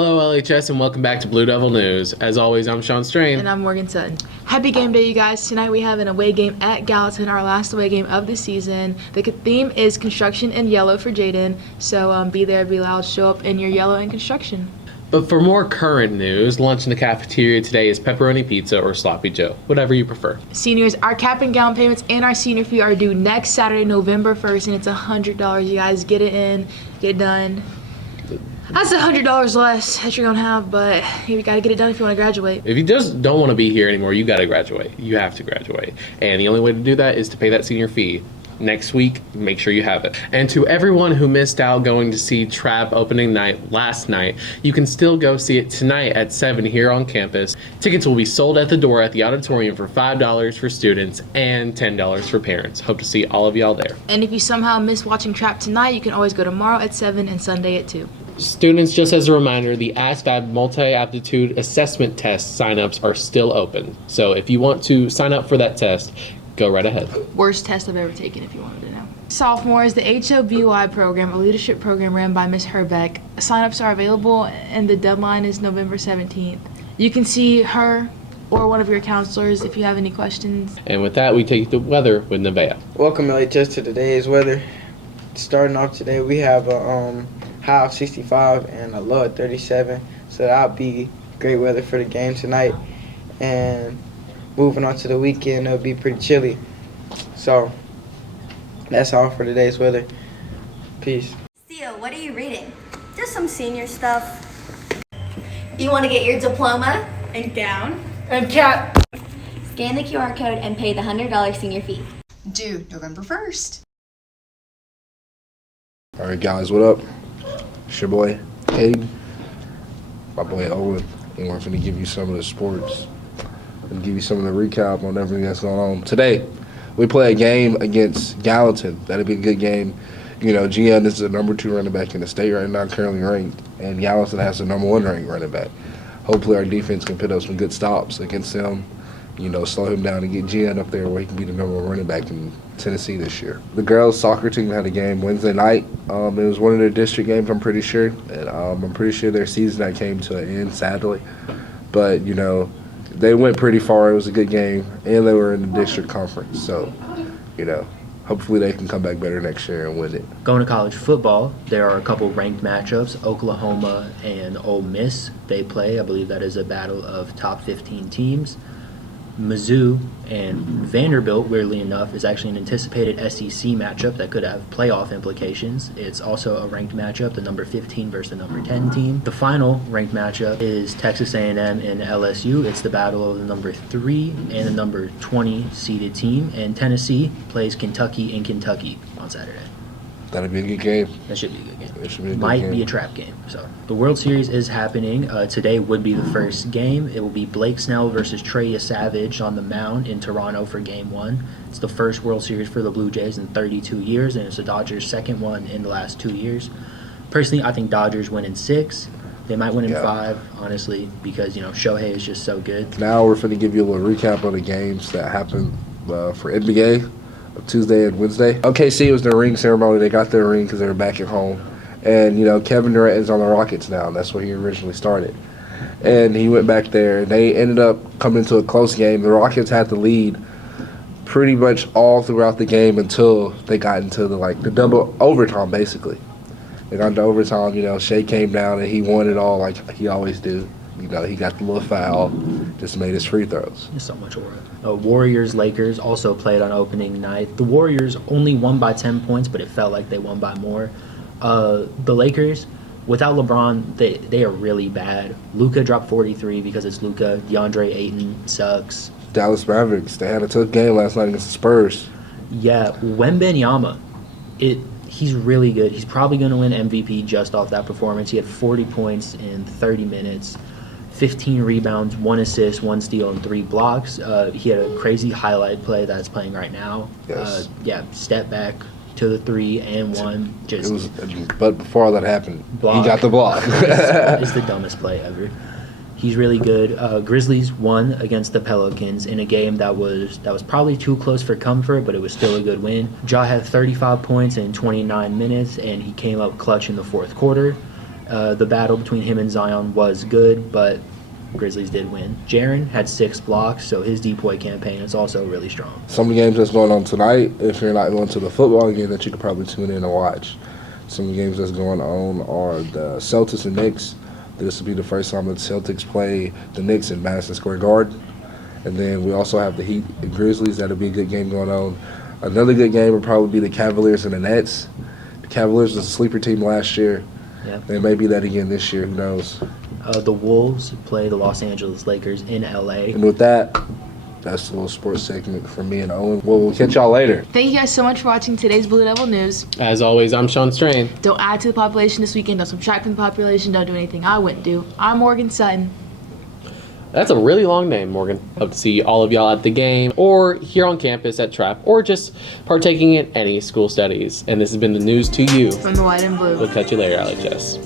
Hello LHS and welcome back to Blue Devil News. As always, I'm Sean Strain. And I'm Morgan Sutton. Happy game day, you guys. Tonight we have an away game at Gallatin, our last away game of the season. The theme is construction in yellow for Jaden, so be there, be loud, show up in your yellow and construction. But for more current news, lunch in the cafeteria today is pepperoni pizza or sloppy joe, whatever you prefer. Seniors, our cap and gown payments and our senior fee are due next Saturday, November 1st, and it's $100. You guys get it in, get it done. That's $100 less that you're gonna have, but you gotta get it done if you want to graduate. If you just don't want to be here anymore, you gotta graduate. You have to graduate. And the only way to do that is to pay that senior fee. Next week, make sure you have it. And to everyone who missed out going to see Trap opening night last night, you can still go see it tonight at 7 here on campus. Tickets will be sold at the door at the auditorium for $5 for students and $10 for parents. Hope to see all of y'all there. And if you somehow miss watching Trap tonight, you can always go tomorrow at 7 and Sunday at 2. Students, just as a reminder, the ASVAB multi-aptitude assessment test signups are still open. So if you want to sign up for that test, go right ahead. Worst test I've ever taken, if you wanted to know. Sophomores, the HOBY program, a leadership program ran by Ms. Herbeck. Signups are available and the deadline is November 17th. You can see her or one of your counselors if you have any questions. And with that, we take the weather with Nevaeh. Welcome LHS to today's weather. Starting off today, we have a high of 65 and a low of 37. So that'll be great weather for the game tonight. And moving on to the weekend, it'll be pretty chilly. So that's all for today's weather. Peace. Theo, what are you reading? Just some senior stuff. You want to get your diploma and gown And cap. Scan the QR code and pay the $100 senior fee. Due November 1st. All right, guys, what up? It's your boy, Abe, my boy Owen, and we're going to give you some of the sports and give you some of the recap on everything that's going on. Today, we play a game against Gallatin. That'll be a good game. You know, GN is the number 2 running back in the state right now, currently ranked, and Gallatin has the number 1 ranked running back. Hopefully our defense can put up some good stops against him, you know, slow him down and get GN up there where he can be the number 1 running back in Tennessee this year. The girls' soccer team had a game Wednesday night. It was one of their district games, I'm pretty sure. And I'm pretty sure their season that came to an end, sadly. But, you know, they went pretty far. It was a good game, and they were in the district conference. So, you know, hopefully they can come back better next year and win it. Going to college football, there are a couple ranked matchups. Oklahoma and Ole Miss, they play. I believe that is a battle of top 15 teams. Mizzou and Vanderbilt, weirdly enough, is actually an anticipated SEC matchup that could have playoff implications. It's also a ranked matchup, the number 15 versus the number 10 team. The final ranked matchup is Texas A&M and LSU. It's the battle of the number 3 and the number 20 seeded team. And Tennessee plays Kentucky in Kentucky on Saturday. That'll be a good game. That should be a good game. It should be a good Might game. be a trap game. So the World Series is happening. Today would be the first game. It will be Blake Snell versus Trey Savage on the mound in Toronto for Game 1. It's the first World Series for the Blue Jays in 32 years, and it's the Dodgers' second one in the last 2 years. Personally, I think Dodgers win in 6. They might win in 5, honestly, because, you know, Shohei is just so good. Now we're going to give you a little recap of the games that happened for NBA. Tuesday and Wednesday. OKC was their ring ceremony. They got their ring because they were back at home. And, you know, Kevin Durant is on the Rockets now. That's where he originally started. And he went back there. They ended up coming to a close game. The Rockets had the lead pretty much all throughout the game until they got into the double overtime, basically. They got into overtime. You know, Shea came down and he won it all like he always do. You know, he got the little foul, just made his free throws. There's so much aura. Warriors-Lakers also played on opening night. The Warriors only won by 10 points, but it felt like they won by more. The Lakers, without LeBron, they are really bad. Luka dropped 43 because it's Luka. DeAndre Ayton sucks. Dallas Mavericks, they had a tough game last night against the Spurs. Yeah, Wembanyama, he's really good. He's probably going to win MVP just off that performance. He had 40 points in 30 minutes. 15 rebounds, 1 assist, 1 steal, and 3 blocks. He had a crazy highlight play that's playing right now. Yes. Step back to the 3 and 1. But before all that happened, block. He got the block. It's the dumbest play ever. He's really good. Grizzlies won against the Pelicans in a game that was probably too close for comfort, but it was still a good win. Ja had 35 points in 29 minutes, and he came up clutch in the fourth quarter. The battle between him and Zion was good, but Grizzlies did win. Jaren had 6 blocks, so his depoy campaign is also really strong. Some of the games that's going on tonight, if you're not going to the football game, that you could probably tune in and watch. Some of the games that's going on are the Celtics and Knicks. This will be the first time that the Celtics play the Knicks in Madison Square Garden. And then we also have the Heat and Grizzlies. That'll be a good game going on. Another good game would probably be the Cavaliers and the Nets. The Cavaliers was a sleeper team last year. Yep. They may be that again this year. Who knows? The Wolves play the Los Angeles Lakers in LA. And with that, that's a little sports segment from me and Owen. Well, we'll catch y'all later. Thank you guys so much for watching today's Blue Devil News. As always, I'm Sean Strain. Don't add to the population this weekend. Don't subtract from the population. Don't do anything I wouldn't do. I'm Morgan Sutton. That's a really long name, Morgan. Hope to see all of y'all at the game or here on campus at Trap or just partaking in any school studies. And this has been the news to you. From the White and Blue. We'll catch you later, LHS.